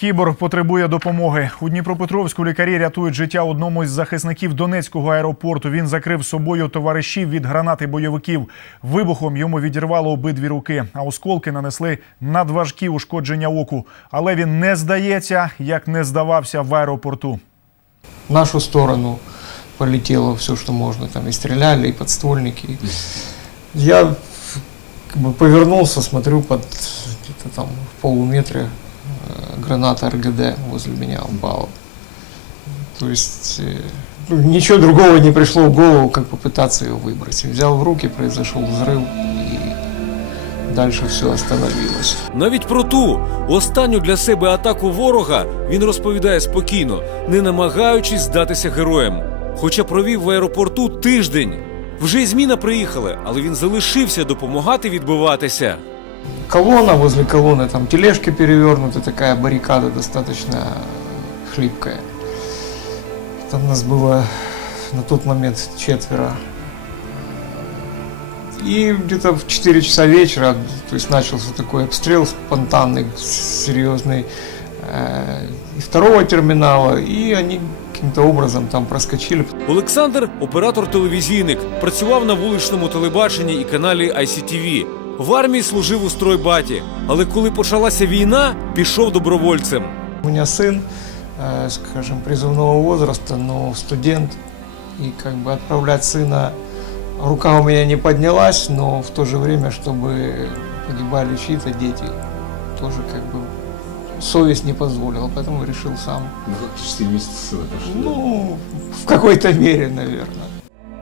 Кіборг потребує допомоги. У Дніпропетровську лікарі рятують життя одному із захисників Донецького аеропорту. Він закрив собою товаришів від гранати бойовиків. Вибухом йому відірвало обидві руки, а осколки нанесли надважкі ушкодження оку. Але він не здається, як не здавався в аеропорту. В нашу сторону полетело все, что можно. Там и стреляли, и подствольники. Я повернулся, смотрю, где-то там в полуметре э, граната РГД возле меня упала. То есть э, ну, ничего другого не пришло в голову, как попытаться ее выбросить. Взял в руки, произошел взрыв, и дальше все остановилось. Навіть про ту останню для себе атаку ворога він розповідає спокійно, не намагаючись здатися героєм. Хоча провів в аеропорту тиждень. Вже й зміна приїхали, але він залишився допомагати відбиватися. Колонна, возле колонны там тележки перевернуты, такая баррикада достаточно хлипкая. Там нас было на тот момент четверо. И где-то в 4 часа вечера, то есть начался такой обстрел спонтанный, серьезный, э, и второго терминала, и они каким-то образом там проскочили. Олександр оператор-телевізійник, працював на вуличному телебаченні і каналі ICTV. В армії служив у стройбаті, але коли почалася війна, пішов добровольцем. У меня сын, э, скажем, призывного возраста, но студент, и как бы отправлять сына, рука у меня не поднялась, но в то же время, чтобы погибали чьи-то дети, тоже как бы совесть не позволила, поэтому решил сам. Ну как 4 месяца ссылок прошли? да? Ну, в какой-то мере, наверное.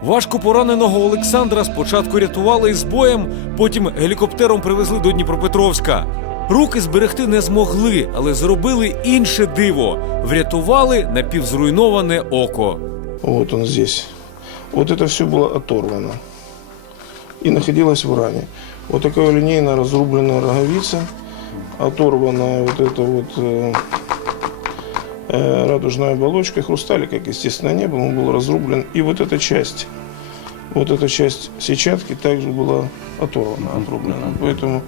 Важко пораненого Олександра спочатку рятували із боєм, потім гелікоптером привезли до Дніпропетровська. Руки зберегти не змогли, але зробили інше диво врятували напівзруйноване око. Вот он здесь. Вот это все было оторвано и находилось в ране. Вот такая линейно разрубленная роговица, оторванная вот эта вот э, э, радужная оболочка, хрусталик, как естественно не было, он был разрублен. И вот эта часть, вот эта часть сетчатки также была оторвана, отрублена. Поэтому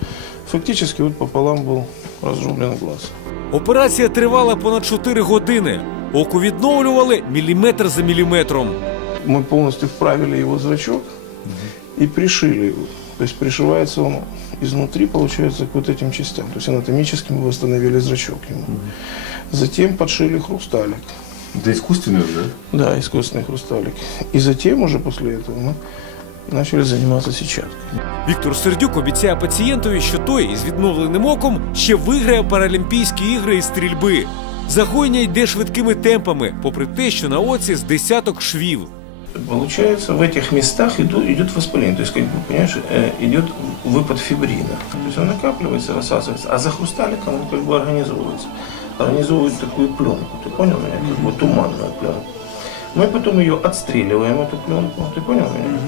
фактически вот пополам был разрублен глаз. Операція тривала понад 4 години. Око відновлювали міліметр за міліметром. мы полностью вправили его зрачок и пришили его. То есть пришивается он изнутри, получается, к вот этим частям. То есть анатомически мы восстановили зрачок ему. Затем подшили хрусталик. Это искусственный уже, да? Да, искусственный хрусталик. И затем уже после этого мы начали заниматься сетчаткой. Віктор Сердюк обіцяє пацієнтові, що той із відновленим оком ще виграє Паралімпійські ігри із стрільби. Загоєння йде швидкими темпами, попри те, що на оці з десяток швів. Получается, в этих местах иду- идет воспаление. То есть, как бы, понимаешь, э, идет выпад фибрина. То есть он накапливается, рассасывается, а за хрусталиком он как бы организовывается. Организовывает такую пленку, ты понял меня? Как бы туманную пленку. Мы потом ее отстреливаем, эту пленку, ты понял меня?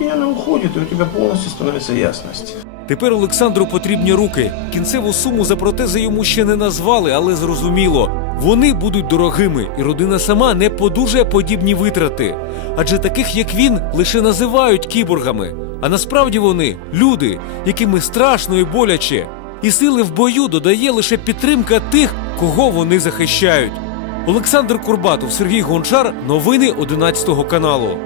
И она уходит, и у тебя полностью становится ясность. Тепер Олександру потрібні руки. Кінцеву суму за протези йому ще не назвали, але зрозуміло. Вони будуть дорогими, і родина сама не подужає подібні витрати. Адже таких, як він, лише називають кіборгами. А насправді вони люди, якими страшно і боляче. І сили в бою додає лише підтримка тих, кого вони захищають. Олександр Курбатов, Сергій Гончар, новини 11 каналу.